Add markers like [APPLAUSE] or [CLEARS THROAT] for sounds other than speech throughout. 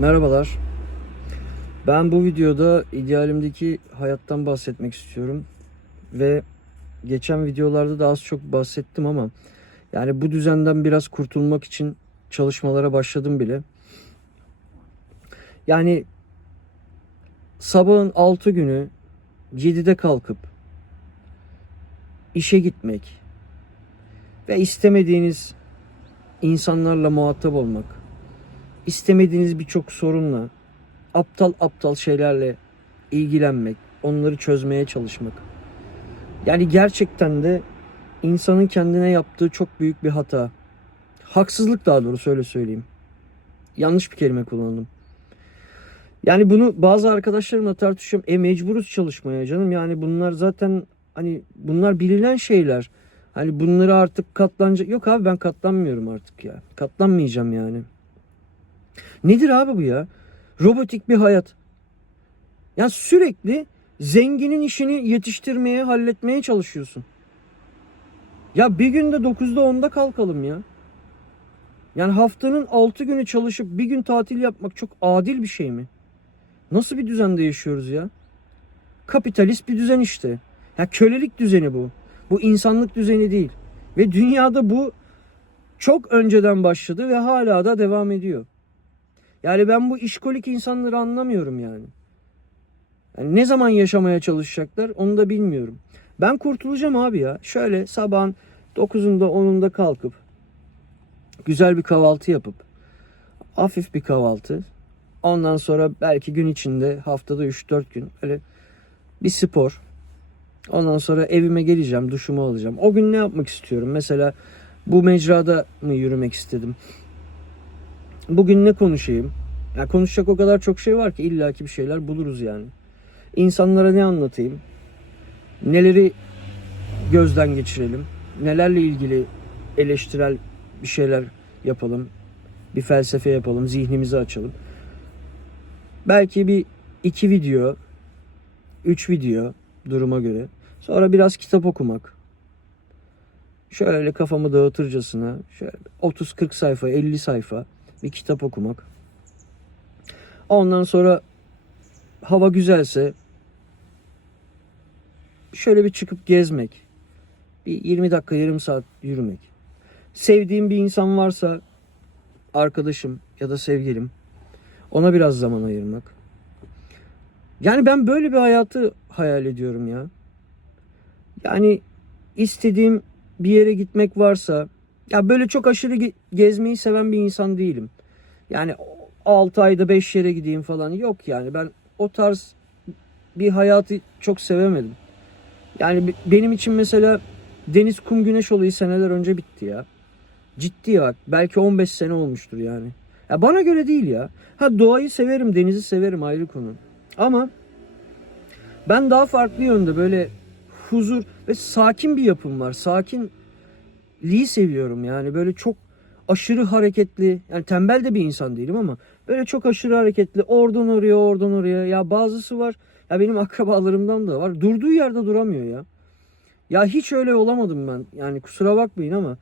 Merhabalar. Ben bu videoda idealimdeki hayattan bahsetmek istiyorum. Ve geçen videolarda da az çok bahsettim ama yani bu düzenden biraz kurtulmak için çalışmalara başladım bile. Yani sabahın 6 günü 7'de kalkıp işe gitmek ve istemediğiniz insanlarla muhatap olmak istemediğiniz birçok sorunla, aptal aptal şeylerle ilgilenmek, onları çözmeye çalışmak. Yani gerçekten de insanın kendine yaptığı çok büyük bir hata. Haksızlık daha doğrusu öyle söyleyeyim. Yanlış bir kelime kullandım. Yani bunu bazı arkadaşlarımla tartışıyorum. E mecburuz çalışmaya canım. Yani bunlar zaten hani bunlar bilinen şeyler. Hani bunları artık katlanacak. Yok abi ben katlanmıyorum artık ya. Katlanmayacağım yani. Nedir abi bu ya? Robotik bir hayat. Ya sürekli zenginin işini yetiştirmeye, halletmeye çalışıyorsun. Ya bir günde 9'da 10'da kalkalım ya. Yani haftanın 6 günü çalışıp bir gün tatil yapmak çok adil bir şey mi? Nasıl bir düzende yaşıyoruz ya? Kapitalist bir düzen işte. Ya kölelik düzeni bu. Bu insanlık düzeni değil. Ve dünyada bu çok önceden başladı ve hala da devam ediyor. Yani ben bu işkolik insanları anlamıyorum yani. yani. Ne zaman yaşamaya çalışacaklar onu da bilmiyorum. Ben kurtulacağım abi ya. Şöyle sabahın 9'unda 10'unda kalkıp güzel bir kahvaltı yapıp hafif bir kahvaltı. Ondan sonra belki gün içinde haftada 3-4 gün öyle bir spor. Ondan sonra evime geleceğim, duşumu alacağım. O gün ne yapmak istiyorum? Mesela bu mecrada mı yürümek istedim? Bugün ne konuşayım? Ya konuşacak o kadar çok şey var ki illaki bir şeyler buluruz yani. İnsanlara ne anlatayım? Neleri gözden geçirelim? Nelerle ilgili eleştirel bir şeyler yapalım? Bir felsefe yapalım, zihnimizi açalım. Belki bir iki video, üç video duruma göre. Sonra biraz kitap okumak. Şöyle kafamı dağıtırcasına şöyle 30-40 sayfa, 50 sayfa bir kitap okumak. Ondan sonra hava güzelse şöyle bir çıkıp gezmek. Bir 20 dakika, yarım saat yürümek. Sevdiğim bir insan varsa arkadaşım ya da sevgilim ona biraz zaman ayırmak. Yani ben böyle bir hayatı hayal ediyorum ya. Yani istediğim bir yere gitmek varsa ya böyle çok aşırı ge- gezmeyi seven bir insan değilim. Yani 6 ayda 5 yere gideyim falan yok yani. Ben o tarz bir hayatı çok sevemedim. Yani be- benim için mesela deniz, kum, güneş olayı seneler önce bitti ya. Ciddi ya. Belki 15 sene olmuştur yani. Ya bana göre değil ya. Ha doğayı severim, denizi severim ayrı konu. Ama ben daha farklı yönde böyle huzur ve sakin bir yapım var. Sakinliği seviyorum yani böyle çok aşırı hareketli yani tembel de bir insan değilim ama böyle çok aşırı hareketli oradan oraya oradan oraya ya bazısı var ya benim [LAUGHS] akrabalarımdan da var durduğu yerde duramıyor ya. Ya hiç öyle olamadım ben yani kusura bakmayın ama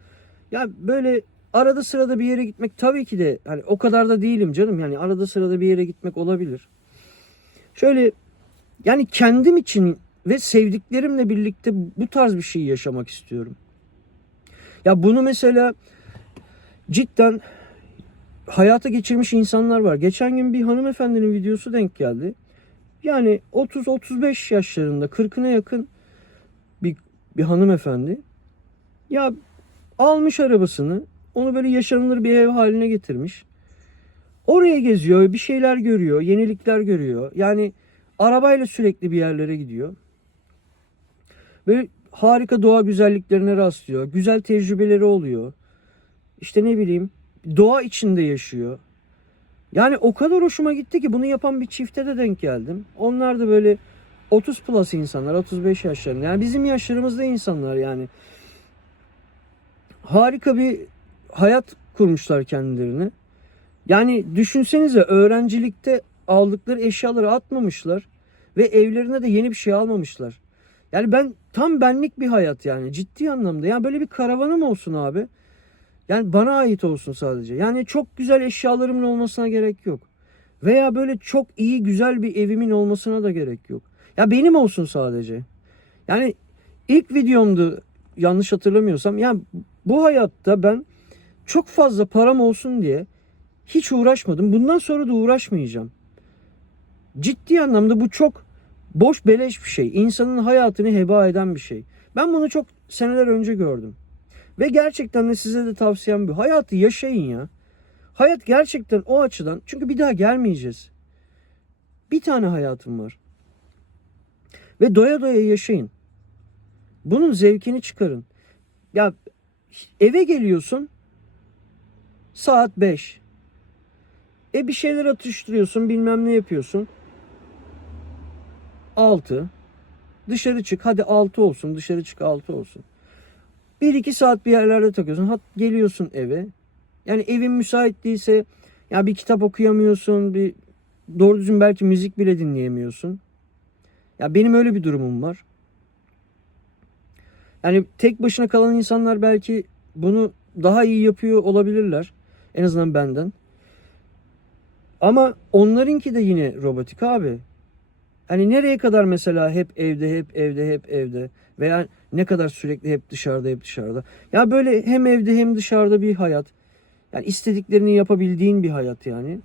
ya böyle arada sırada bir yere gitmek tabii ki de hani o kadar da değilim canım yani arada sırada bir yere gitmek olabilir. Şöyle yani kendim için ve sevdiklerimle birlikte bu tarz bir şey yaşamak istiyorum. Ya bunu mesela cidden hayata geçirmiş insanlar var. Geçen gün bir hanımefendinin videosu denk geldi. Yani 30-35 yaşlarında 40'ına yakın bir, bir hanımefendi. Ya almış arabasını onu böyle yaşanılır bir ev haline getirmiş. Oraya geziyor, bir şeyler görüyor, yenilikler görüyor. Yani arabayla sürekli bir yerlere gidiyor. Böyle harika doğa güzelliklerine rastlıyor. Güzel tecrübeleri oluyor. İşte ne bileyim doğa içinde yaşıyor. Yani o kadar hoşuma gitti ki bunu yapan bir çifte de denk geldim. Onlar da böyle 30 plus insanlar, 35 yaşlarında. Yani bizim yaşlarımızda insanlar yani. Harika bir hayat kurmuşlar kendilerine. Yani düşünsenize öğrencilikte aldıkları eşyaları atmamışlar ve evlerine de yeni bir şey almamışlar. Yani ben tam benlik bir hayat yani ciddi anlamda. Yani böyle bir karavanım olsun abi. Yani bana ait olsun sadece. Yani çok güzel eşyalarımın olmasına gerek yok. Veya böyle çok iyi güzel bir evimin olmasına da gerek yok. Ya benim olsun sadece. Yani ilk videomdu yanlış hatırlamıyorsam. Ya bu hayatta ben çok fazla param olsun diye hiç uğraşmadım. Bundan sonra da uğraşmayacağım. Ciddi anlamda bu çok boş beleş bir şey. İnsanın hayatını heba eden bir şey. Ben bunu çok seneler önce gördüm. Ve gerçekten de size de tavsiyem bu. Hayatı yaşayın ya. Hayat gerçekten o açıdan çünkü bir daha gelmeyeceğiz. Bir tane hayatım var. Ve doya doya yaşayın. Bunun zevkini çıkarın. Ya eve geliyorsun saat 5. E bir şeyler atıştırıyorsun, bilmem ne yapıyorsun. 6. Dışarı çık. Hadi 6 olsun. Dışarı çık 6 olsun. 1-2 saat bir yerlerde takıyorsun. Hat geliyorsun eve. Yani evin müsait değilse ya bir kitap okuyamıyorsun, bir doğru düzgün belki müzik bile dinleyemiyorsun. Ya benim öyle bir durumum var. Yani tek başına kalan insanlar belki bunu daha iyi yapıyor olabilirler. En azından benden. Ama onlarınki de yine robotik abi. Hani nereye kadar mesela hep evde, hep evde, hep evde veya ne kadar sürekli hep dışarıda, hep dışarıda. Ya böyle hem evde hem dışarıda bir hayat. Yani istediklerini yapabildiğin bir hayat yani.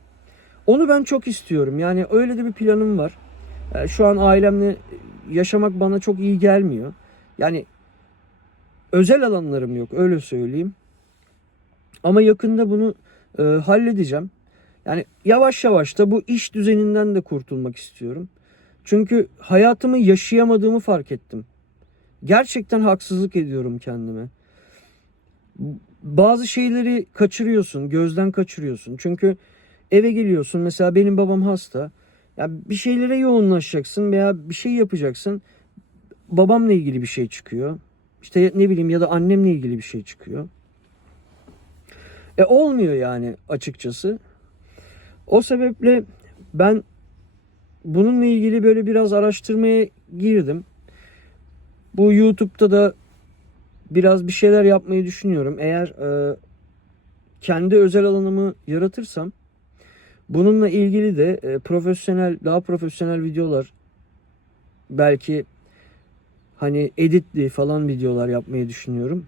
Onu ben çok istiyorum. Yani öyle de bir planım var. Yani şu an ailemle yaşamak bana çok iyi gelmiyor. Yani özel alanlarım yok öyle söyleyeyim. Ama yakında bunu e, halledeceğim. Yani yavaş yavaş da bu iş düzeninden de kurtulmak istiyorum. Çünkü hayatımı yaşayamadığımı fark ettim. Gerçekten haksızlık ediyorum kendime. Bazı şeyleri kaçırıyorsun, gözden kaçırıyorsun. Çünkü eve geliyorsun. Mesela benim babam hasta. Ya bir şeylere yoğunlaşacaksın veya bir şey yapacaksın. Babamla ilgili bir şey çıkıyor. İşte ne bileyim ya da annemle ilgili bir şey çıkıyor. E olmuyor yani açıkçası. O sebeple ben bununla ilgili böyle biraz araştırmaya girdim. Bu YouTube'da da biraz bir şeyler yapmayı düşünüyorum. Eğer e, kendi özel alanımı yaratırsam bununla ilgili de e, profesyonel daha profesyonel videolar belki hani editli falan videolar yapmayı düşünüyorum.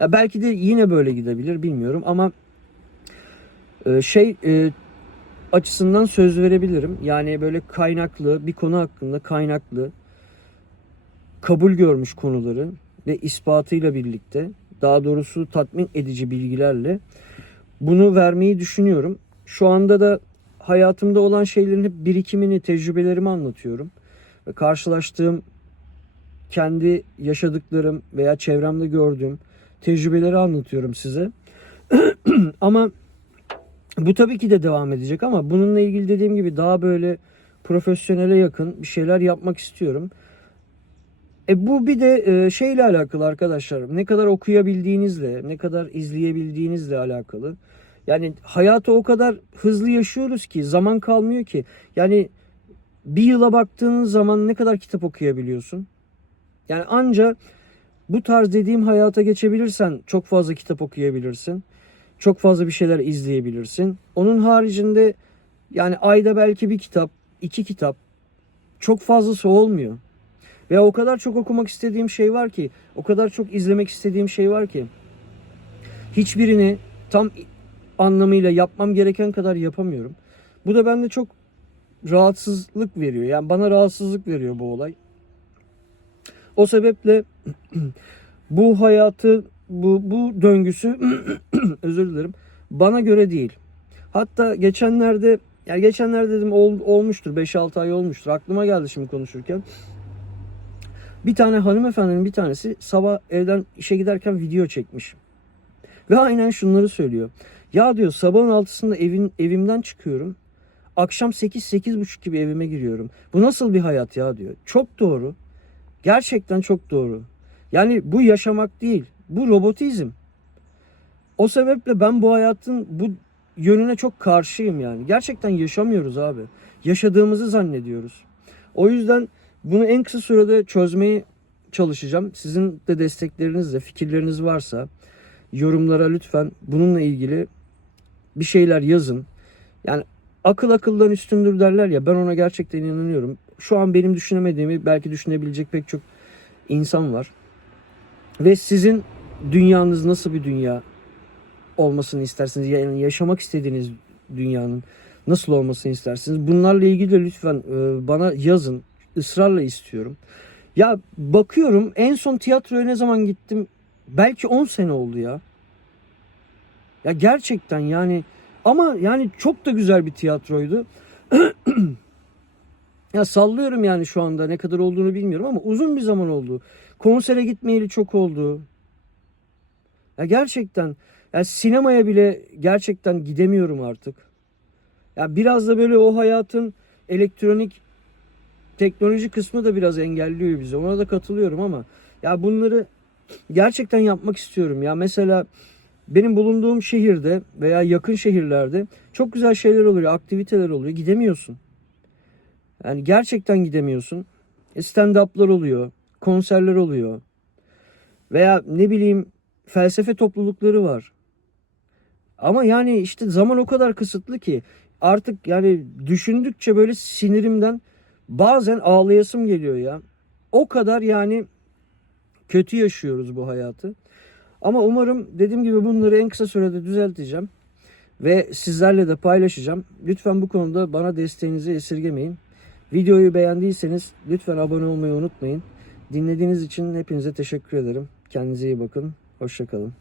Ya belki de yine böyle gidebilir bilmiyorum ama e, şey e, açısından söz verebilirim. Yani böyle kaynaklı bir konu hakkında kaynaklı kabul görmüş konuları ve ispatıyla birlikte daha doğrusu tatmin edici bilgilerle bunu vermeyi düşünüyorum. Şu anda da hayatımda olan şeylerin hep birikimini, tecrübelerimi anlatıyorum. Ve karşılaştığım kendi yaşadıklarım veya çevremde gördüğüm tecrübeleri anlatıyorum size. [CLEARS THROAT] ama bu tabii ki de devam edecek ama bununla ilgili dediğim gibi daha böyle profesyonele yakın bir şeyler yapmak istiyorum. E bu bir de e, şeyle alakalı arkadaşlar. Ne kadar okuyabildiğinizle, ne kadar izleyebildiğinizle alakalı. Yani hayatı o kadar hızlı yaşıyoruz ki zaman kalmıyor ki. Yani bir yıla baktığınız zaman ne kadar kitap okuyabiliyorsun? Yani anca bu tarz dediğim hayata geçebilirsen çok fazla kitap okuyabilirsin. Çok fazla bir şeyler izleyebilirsin. Onun haricinde yani ayda belki bir kitap, iki kitap çok fazlası olmuyor. Ve o kadar çok okumak istediğim şey var ki, o kadar çok izlemek istediğim şey var ki hiçbirini tam anlamıyla yapmam gereken kadar yapamıyorum. Bu da bende çok rahatsızlık veriyor. Yani bana rahatsızlık veriyor bu olay. O sebeple [CLEARS THROAT] bu hayatı bu bu döngüsü [CLEARS THROAT] özür dilerim bana göre değil. Hatta geçenlerde yani geçenlerde dedim ol, olmuştur 5-6 ay olmuştur. Aklıma geldi şimdi konuşurken. Bir tane hanımefendinin bir tanesi sabah evden işe giderken video çekmiş. Ve aynen şunları söylüyor. Ya diyor sabahın altısında evin evimden çıkıyorum. Akşam 8-8.30 gibi evime giriyorum. Bu nasıl bir hayat ya diyor. Çok doğru. Gerçekten çok doğru. Yani bu yaşamak değil. Bu robotizm. O sebeple ben bu hayatın bu yönüne çok karşıyım yani. Gerçekten yaşamıyoruz abi. Yaşadığımızı zannediyoruz. O yüzden bunu en kısa sürede çözmeye çalışacağım. Sizin de desteklerinizle, fikirleriniz varsa yorumlara lütfen bununla ilgili bir şeyler yazın. Yani akıl akıldan üstündür derler ya ben ona gerçekten inanıyorum. Şu an benim düşünemediğimi belki düşünebilecek pek çok insan var. Ve sizin dünyanız nasıl bir dünya olmasını istersiniz? Yani yaşamak istediğiniz dünyanın nasıl olmasını istersiniz? Bunlarla ilgili de lütfen e, bana yazın. Israrla istiyorum. Ya bakıyorum en son tiyatroya ne zaman gittim? Belki 10 sene oldu ya. Ya gerçekten yani ama yani çok da güzel bir tiyatroydu. [CLEARS THROAT] ya sallıyorum yani şu anda ne kadar olduğunu bilmiyorum ama uzun bir zaman oldu. Konsere gitmeyeli çok oldu. Ya gerçekten ya sinemaya bile gerçekten gidemiyorum artık. Ya biraz da böyle o hayatın elektronik teknoloji kısmı da biraz engelliyor bizi. Ona da katılıyorum ama ya bunları gerçekten yapmak istiyorum. Ya mesela benim bulunduğum şehirde veya yakın şehirlerde çok güzel şeyler oluyor, aktiviteler oluyor. Gidemiyorsun. Yani gerçekten gidemiyorsun. E, Stand-up'lar oluyor, konserler oluyor. Veya ne bileyim felsefe toplulukları var. Ama yani işte zaman o kadar kısıtlı ki artık yani düşündükçe böyle sinirimden bazen ağlayasım geliyor ya. O kadar yani kötü yaşıyoruz bu hayatı. Ama umarım dediğim gibi bunları en kısa sürede düzelteceğim. Ve sizlerle de paylaşacağım. Lütfen bu konuda bana desteğinizi esirgemeyin. Videoyu beğendiyseniz lütfen abone olmayı unutmayın. Dinlediğiniz için hepinize teşekkür ederim. Kendinize iyi bakın. Hoşçakalın.